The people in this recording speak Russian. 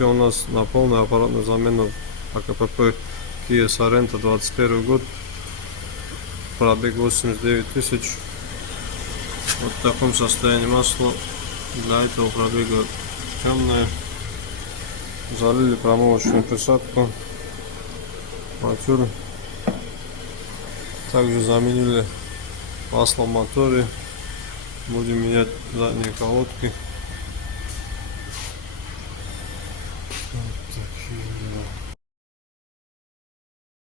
У нас на полную аппаратную замену АКПП Kia Sorento 21 год, пробег 89 тысяч. Вот в таком состоянии масло. Для этого пробега темное. Залили промывочную присадку, мотор. Также заменили масло в моторе. Будем менять задние колодки.